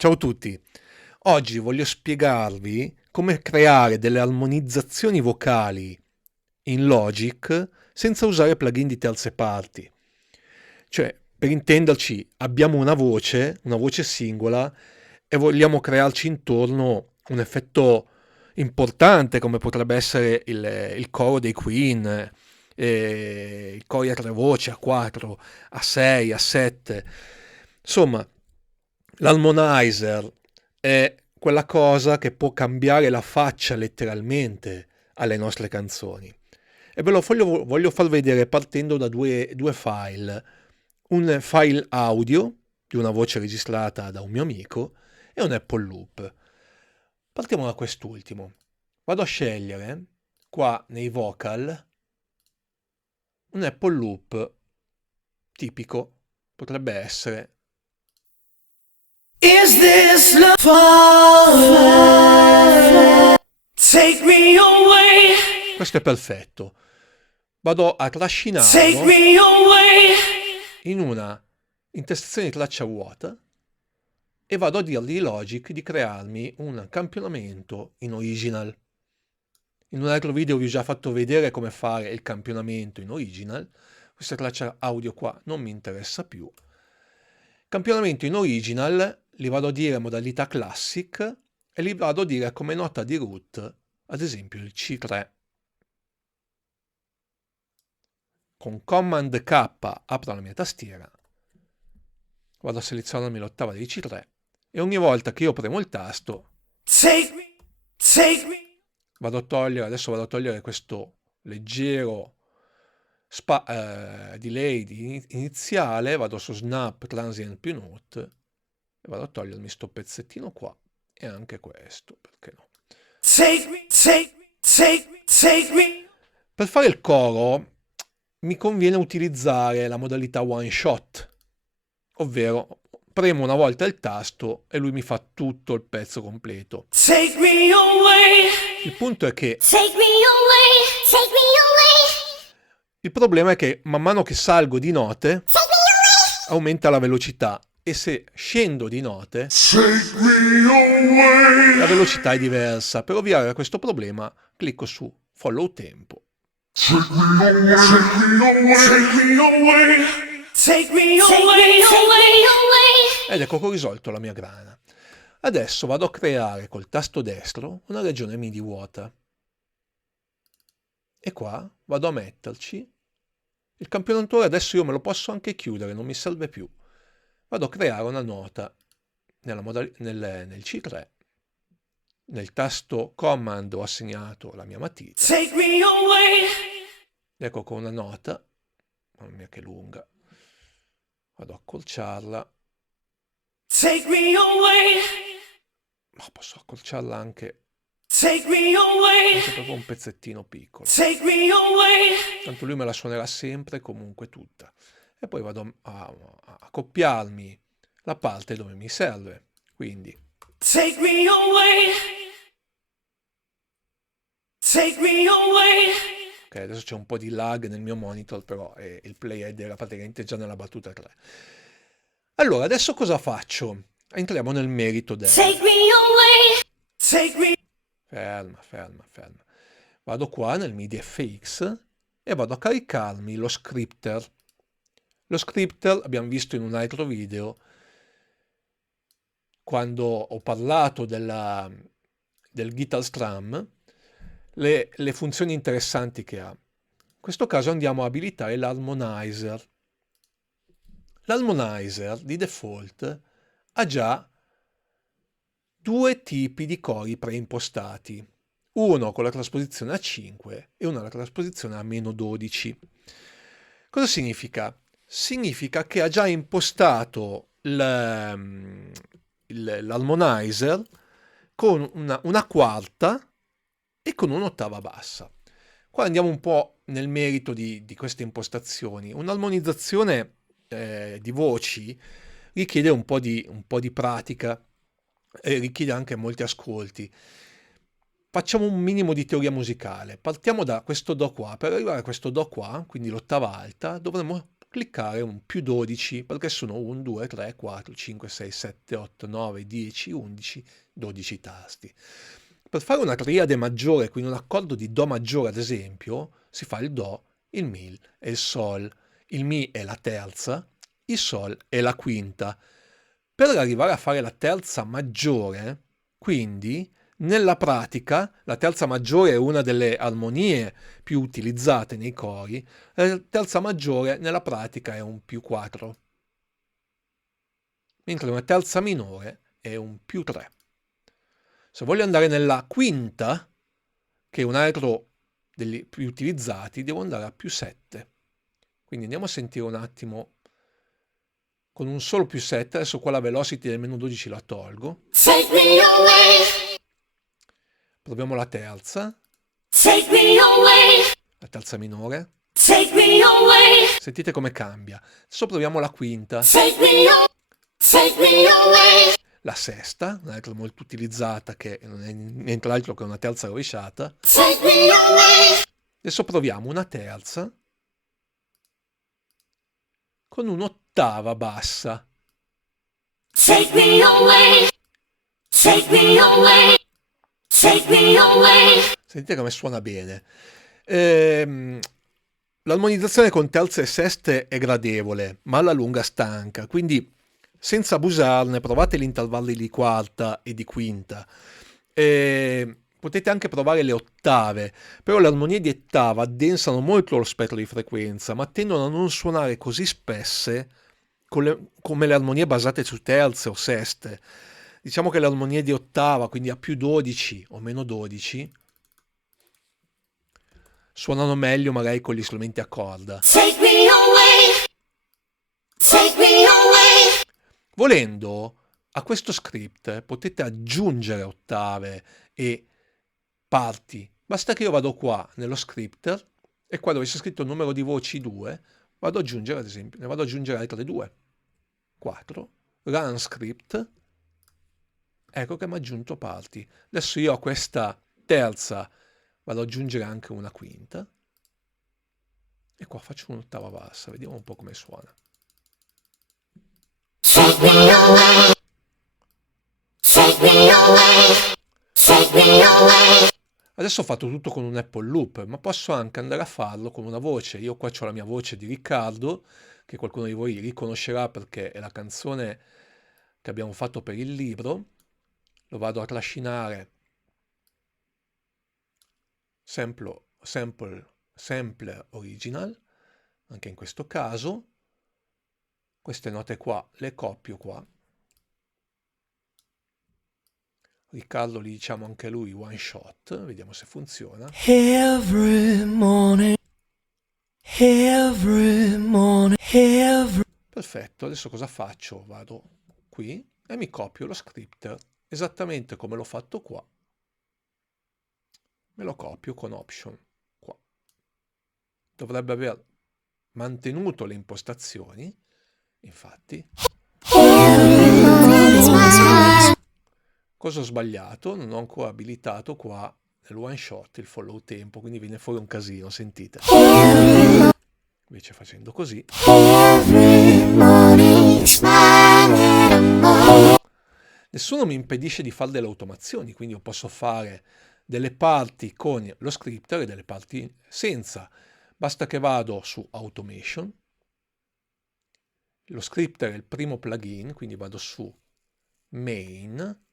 Ciao a tutti, oggi voglio spiegarvi come creare delle armonizzazioni vocali in Logic senza usare plugin di terze parti. Cioè, per intenderci, abbiamo una voce singola, e vogliamo crearci intorno un effetto importante come potrebbe essere il coro dei Queen, il coro a tre voci, a 4, a 6, a 7. Insomma, l'harmonizer è quella cosa che può cambiare la faccia letteralmente alle nostre canzoni. E ve lo voglio far vedere partendo da due file. Un file audio di una voce registrata da un mio amico e un Apple Loop. Partiamo da quest'ultimo. Vado a scegliere qua nei vocal un Apple Loop tipico. Potrebbe essere Is this love? Take me away. questo è perfetto. Vado a Take trascinarlo me away. in una intestazione di traccia vuota e vado a dirgli Logic di crearmi un campionamento in original. In un altro video vi ho già fatto vedere come fare il campionamento in original. Questa traccia audio qua non mi interessa più. Campionamento in original li vado a dire a modalità classic e li vado a dire come nota di root, ad esempio il C3. Con Command K apro la mia tastiera, vado a selezionarmi l'ottava di C3 e ogni volta che io premo il tasto Take me. adesso vado a togliere questo leggero delay iniziale, vado su Snap Transient più Note e vado a togliermi sto pezzettino qua e anche questo, perché no? Take me. Per fare il coro mi conviene utilizzare la modalità one shot, ovvero premo una volta il tasto e lui mi fa tutto il pezzo completo. Take me away. Il punto è che Take me away, take me away, il problema è che man mano che salgo di note take me away. aumenta la velocità e se scendo di note Take me away. la velocità è diversa. Per ovviare a questo problema clicco su Follow Tempo. Take me away. Take me away. Ed ecco che ho risolto la mia grana. Adesso vado a creare col tasto destro una regione MIDI vuota. E qua vado a metterci il campionatore. Adesso io me lo posso anche chiudere, non mi serve più. Vado a creare una nota nel C3. Nel tasto Command ho assegnato la mia matita. Take me away. Ecco con una nota, mamma mia che lunga, vado a accorciarla, Take me away. ma posso accorciarla anche Take me away. proprio un pezzettino piccolo, Take me away. tanto lui me la suonerà sempre comunque tutta. E poi vado a copiarmi la parte dove mi serve, quindi Take me away. Take me away. ok, adesso c'è un po' di lag nel mio monitor, però il playhead era praticamente già nella battuta 3. Allora, adesso cosa faccio? Entriamo nel merito del... Take me away, Take me. Ferma. Vado qua nel MIDI FX e vado a caricarmi lo scripter. Lo scripter abbiamo visto in un altro video, quando ho parlato del Guitar Strum, le funzioni interessanti che ha. In questo caso andiamo a abilitare l'harmonizer. L'harmonizer di default ha già due tipi di cori preimpostati, uno con la trasposizione a 5 e uno con la trasposizione a meno 12. Cosa significa? Significa che ha già impostato l'harmonizer con una quarta e con un'ottava bassa. Qua andiamo un po' nel merito di queste impostazioni. Un'armonizzazione di voci richiede un po' di pratica e richiede anche molti ascolti. Facciamo un minimo di teoria musicale. Partiamo da questo Do qua. Per arrivare a questo Do qua, quindi l'ottava alta, dovremmo cliccare un più 12 perché sono 1, 2, 3, 4, 5, 6, 7, 8, 9, 10, 11, 12 tasti. Per fare una triade maggiore, quindi un accordo di Do maggiore ad esempio, si fa il Do, il Mi e il Sol. Il Mi è la terza, il Sol è la quinta. Per arrivare a fare la terza maggiore, quindi nella pratica, la terza maggiore è una delle armonie più utilizzate nei cori, la terza maggiore nella pratica è un più 4, mentre una terza minore è un più 3. Se voglio andare nella quinta, che è un altro degli più utilizzati, devo andare a più 7. Quindi andiamo a sentire un attimo con un solo più 7, adesso qua la velocity del meno 12 la tolgo. Take me away. Proviamo la terza, Take me away. la terza minore. Take me away. Sentite come cambia. Adesso proviamo la quinta, Take me away. Take me away. la sesta, un'altra molto utilizzata che non è nient'altro che una terza rovesciata. Take me away. Adesso proviamo una terza con un'ottava bassa. Take me away. Take me away. Take me away. Sentite come suona bene. L'armonizzazione con terze e seste è gradevole, ma alla lunga stanca, quindi senza abusarne provate gli intervalli di quarta e di quinta. Potete anche provare le ottave, però le armonie di ottava addensano molto lo spettro di frequenza, ma tendono a non suonare così spesse come le armonie basate su terze o seste. Diciamo che le armonie di ottava, quindi a più 12 o meno 12, suonano meglio magari con gli strumenti a corda. Take me away. Take me away. Volendo, a questo script potete aggiungere ottave e parti. Basta che io vado qua nello scripter e qua dove c'è scritto il numero di voci 2, vado ad aggiungere ad esempio, ne vado ad aggiungere altre 2, 4, run script, ecco che mi ha aggiunto parti. Adesso io a questa terza vado ad aggiungere anche una quinta e qua faccio un'ottava bassa, vediamo un po' come suona. Take me away. Take me away. Take me away. Adesso ho fatto tutto con un Apple Loop, ma posso anche andare a farlo con una voce. Io qua ho la mia voce di Riccardo, che qualcuno di voi riconoscerà perché è la canzone che abbiamo fatto per il libro. Lo vado a trascinare sampler original, anche in questo caso. Queste note qua le copio qua. Riccardo gli diciamo anche lui one shot, vediamo se funziona. Every morning, Perfetto, adesso cosa faccio? Vado qui e mi copio lo scripter, esattamente come l'ho fatto qua. Me lo copio con Option qua. Dovrebbe aver mantenuto le impostazioni, infatti. Cosa ho sbagliato? Non ho ancora abilitato qua nel one shot il follow tempo, quindi viene fuori un casino, sentite. Invece facendo così. Nessuno mi impedisce di fare delle automazioni, quindi io posso fare delle parti con lo scripter e delle parti senza. Basta che vado su Automation. Lo scripter è il primo plugin, quindi vado su Main,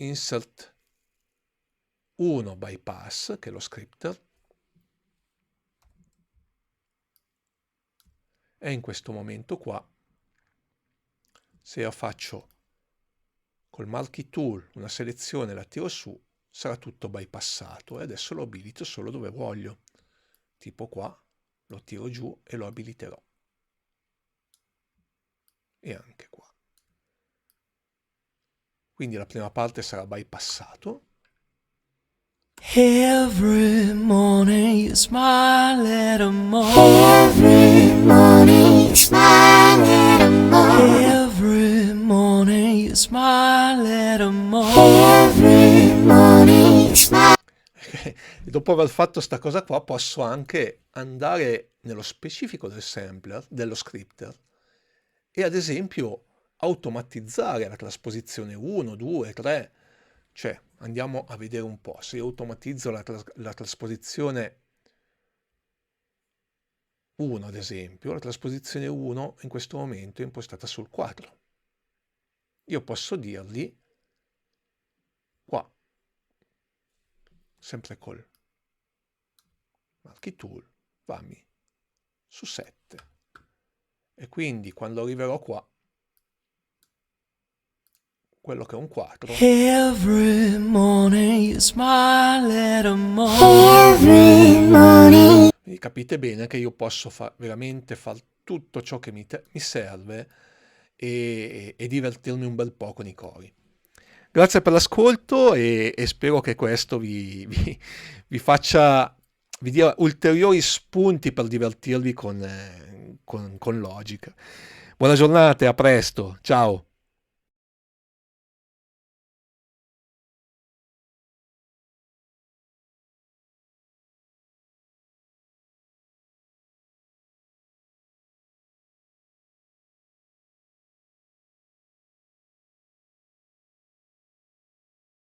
Insert 1 Bypass, che è lo scripter, e in questo momento qua, se io faccio col Marquee Tool una selezione e la tiro su, sarà tutto bypassato e adesso lo abilito solo dove voglio. Tipo qua, lo tiro giù e lo abiliterò. E anche qua. Quindi la prima parte sarà bypassato. every morning you smile at a more. Every morning you smile at a more. Every morning you smile at a more. Every morning you smile. E dopo aver fatto sta cosa qua posso anche andare nello specifico del sampler, dello scripter, e ad esempio automatizzare la trasposizione 1, 2, 3. Cioè, andiamo a vedere un po'. Se io automatizzo la trasposizione 1, ad esempio, la trasposizione 1 in questo momento è impostata sul 4. Io posso dirgli qua, sempre col Marquee Tool, fammi su 7. E quindi quando arriverò qua, quello che è un 4, Every morning you smile at a more. Every morning, quindi capite bene che io posso veramente fare tutto ciò che mi serve e divertirmi un bel po' con i cori. Grazie per l'ascolto e spero che questo vi dia ulteriori spunti per divertirvi con Logic. Buona giornata e a presto, ciao!